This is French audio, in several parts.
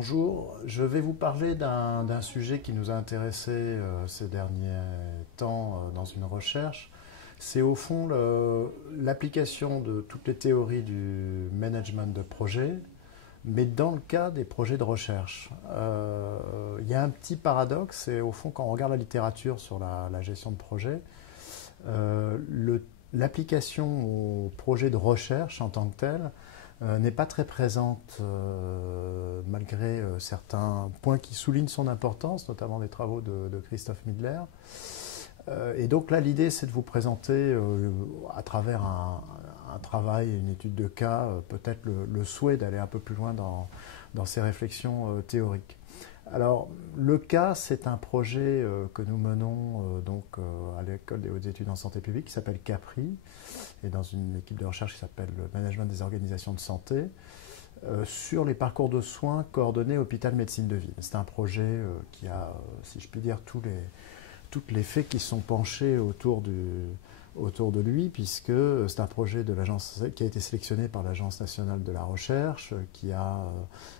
Bonjour, je vais vous parler d'un sujet qui nous a intéressés ces derniers temps dans une recherche. C'est au fond l'application de toutes les théories du management de projet, mais dans le cas des projets de recherche. Il y a un petit paradoxe, c'est au fond quand on regarde la littérature sur la gestion de projet, l'application au projet de recherche en tant que tel n'est pas très présente malgré certains points qui soulignent son importance, notamment des travaux de Christophe Midler. Et donc là, l'idée, c'est de vous présenter à travers un travail, une étude de cas, peut-être le souhait d'aller un peu plus loin dans ces réflexions théoriques. Alors, le cas, c'est un projet que nous menons à l'École des hautes études en santé publique qui s'appelle CAPRI et dans une équipe de recherche qui s'appelle le Management des organisations de santé sur les parcours de soins coordonnés hôpital médecine de ville. C'est un projet qui a, si je puis dire, toutes les faits qui sont penchés autour de lui, puisque c'est un projet de l'agence qui a été sélectionné par l'Agence nationale de la recherche, qui a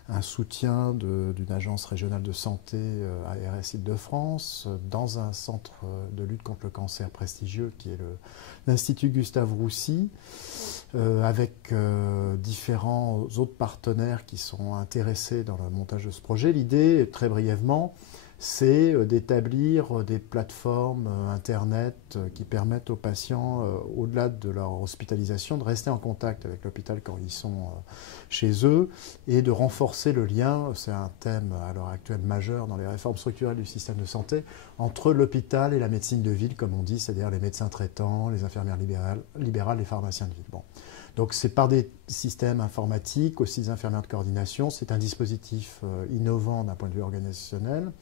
un soutien d'une agence régionale de santé ARS Île-de-France, dans un centre de lutte contre le cancer prestigieux qui est l'Institut Gustave Roussy, avec différents autres partenaires qui sont intéressés dans le montage de ce projet. L'idée, très brièvement, c'est d'établir des plateformes Internet qui permettent aux patients, au-delà de leur hospitalisation, de rester en contact avec l'hôpital quand ils sont chez eux et de renforcer le lien, c'est un thème à l'heure actuelle majeur dans les réformes structurelles du système de santé, entre l'hôpital et la médecine de ville, comme on dit, c'est-à-dire les médecins traitants, les infirmières libérales, les pharmaciens de ville. Bon. Donc c'est par des systèmes informatiques, aussi des infirmières de coordination, c'est un dispositif innovant d'un point de vue organisationnel.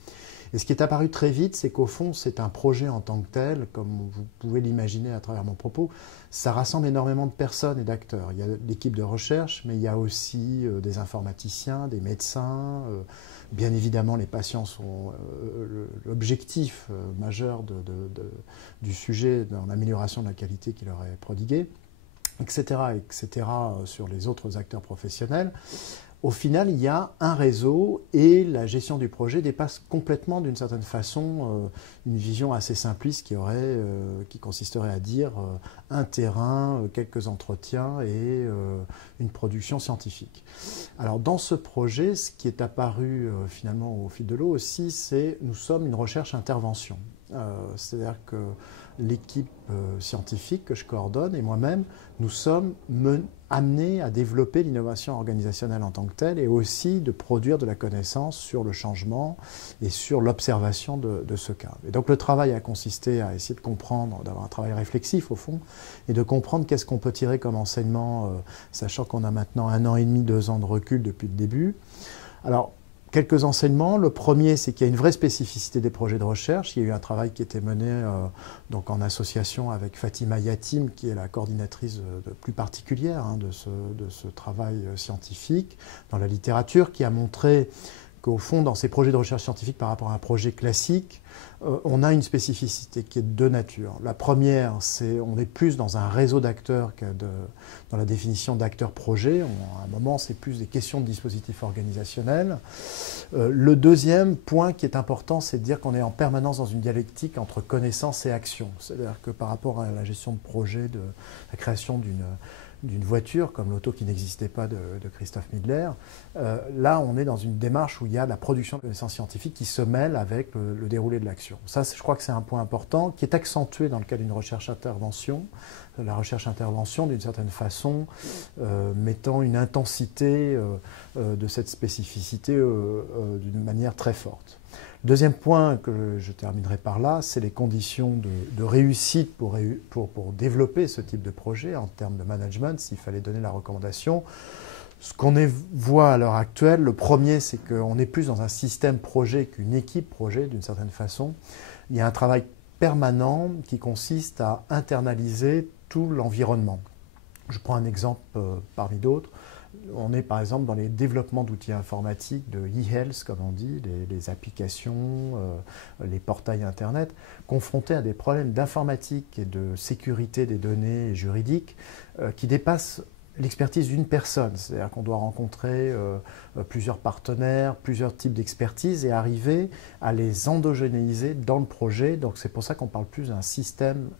Et ce qui est apparu très vite, c'est qu'au fond, c'est un projet en tant que tel, comme vous pouvez l'imaginer à travers mon propos, ça rassemble énormément de personnes et d'acteurs. Il y a l'équipe de recherche, mais il y a aussi des informaticiens, des médecins. Bien évidemment, les patients sont l'objectif majeur du sujet dans l'amélioration de la qualité qui leur est prodiguée, etc., sur les autres acteurs professionnels. Au final, il y a un réseau et la gestion du projet dépasse complètement, d'une certaine façon, une vision assez simpliste qui consisterait à dire un terrain, quelques entretiens et une production scientifique. Alors, dans ce projet, ce qui est apparu finalement au fil de l'eau aussi, c'est nous sommes une recherche-intervention. C'est-à-dire que l'équipe scientifique que je coordonne et moi-même, nous sommes amenés à développer l'innovation organisationnelle en tant que telle et aussi de produire de la connaissance sur le changement et sur l'observation de ce cas. Et donc le travail a consisté à essayer de comprendre, d'avoir un travail réflexif au fond, et de comprendre qu'est-ce qu'on peut tirer comme enseignement, sachant qu'on a maintenant 1 an et demi, 2 ans de recul depuis le début. Alors, quelques enseignements. Le premier, c'est qu'il y a une vraie spécificité des projets de recherche. Il y a eu un travail qui était mené donc en association avec Fatima Yatim, qui est la coordinatrice plus particulière de ce travail scientifique dans la littérature, qui a montré qu'au fond, dans ces projets de recherche scientifique par rapport à un projet classique, on a une spécificité qui est de deux natures. La première, c'est on est plus dans un réseau d'acteurs que dans la définition d'acteurs-projet. À un moment, c'est plus des questions de dispositifs organisationnels. Le deuxième point qui est important, c'est de dire qu'on est en permanence dans une dialectique entre connaissance et action. C'est-à-dire que par rapport à la gestion de projet, de la création d'une voiture, comme l'auto qui n'existait pas de Christophe Midler. Là, on est dans une démarche où il y a la production de connaissances scientifiques qui se mêle avec le déroulé de l'action. Ça, je crois que c'est un point important qui est accentué dans le cas d'une recherche-intervention. La recherche-intervention, d'une certaine façon, mettant une intensité de cette spécificité d'une manière très forte. Deuxième point que je terminerai par là, c'est les conditions de réussite pour développer ce type de projet en termes de management, s'il fallait donner la recommandation. Ce qu'on voit à l'heure actuelle, le premier, c'est qu'on est plus dans un système projet qu'une équipe projet, d'une certaine façon. Il y a un travail permanent qui consiste à internaliser tout l'environnement. Je prends un exemple parmi d'autres. On est par exemple dans les développements d'outils informatiques, de e-health, comme on dit, les applications, les portails Internet, confrontés à des problèmes d'informatique et de sécurité des données juridiques qui dépassent l'expertise d'une personne, c'est-à-dire qu'on doit rencontrer plusieurs partenaires, plusieurs types d'expertise et arriver à les endogénéiser dans le projet. Donc c'est pour ça qu'on parle plus d'un système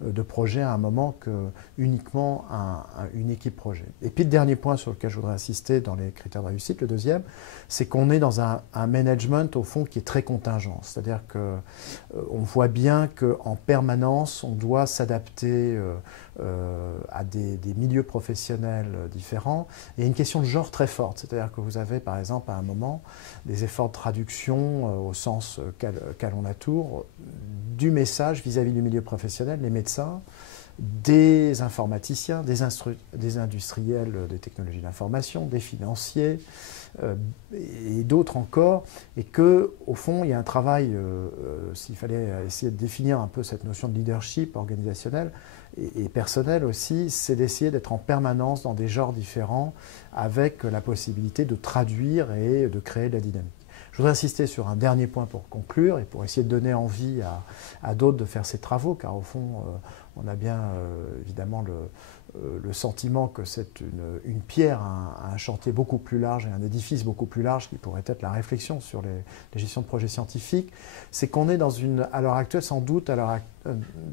de projet à un moment que uniquement une équipe projet. Et puis le dernier point sur lequel je voudrais insister dans les critères de réussite, le deuxième, c'est qu'on est dans un management au fond qui est très contingent. C'est-à-dire qu'on voit bien qu'en permanence, on doit s'adapter à des milieux professionnels différents. Et il y a une question de genre très forte, c'est-à-dire que vous avez par exemple à un moment des efforts de traduction au sens qu'allons la tour du message vis-à-vis du milieu professionnel, les médecins, des informaticiens, des industriels des technologies d'information, des financiers et d'autres encore, et qu'au fond il y a un travail, s'il fallait essayer de définir un peu cette notion de leadership organisationnel et personnel aussi, c'est d'essayer d'être en permanence dans des genres différents avec la possibilité de traduire et de créer de la dynamique. Je voudrais insister sur un dernier point pour conclure et pour essayer de donner envie à d'autres de faire ces travaux, car au fond, on a bien évidemment le sentiment que c'est une pierre à un chantier beaucoup plus large et un édifice beaucoup plus large qui pourrait être la réflexion sur les gestions de projets scientifiques. C'est qu'on est à l'heure actuelle sans doute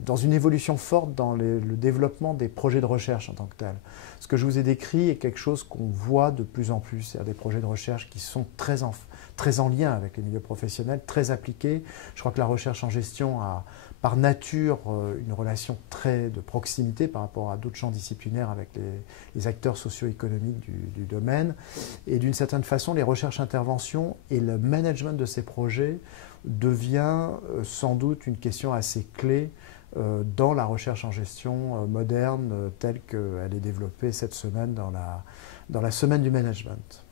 dans une évolution forte dans le développement des projets de recherche en tant que tels. Ce que je vous ai décrit est quelque chose qu'on voit de plus en plus, c'est-à-dire des projets de recherche qui sont très en lien avec les milieux professionnels, très appliqués. Je crois que la recherche en gestion a par nature une relation très de proximité par rapport à d'autres champs disciplinaires avec les acteurs socio-économiques du domaine. Et d'une certaine façon, les recherches-interventions et le management de ces projets devient sans doute une question assez clé dans la recherche en gestion moderne telle qu'elle est développée cette semaine dans la semaine du management.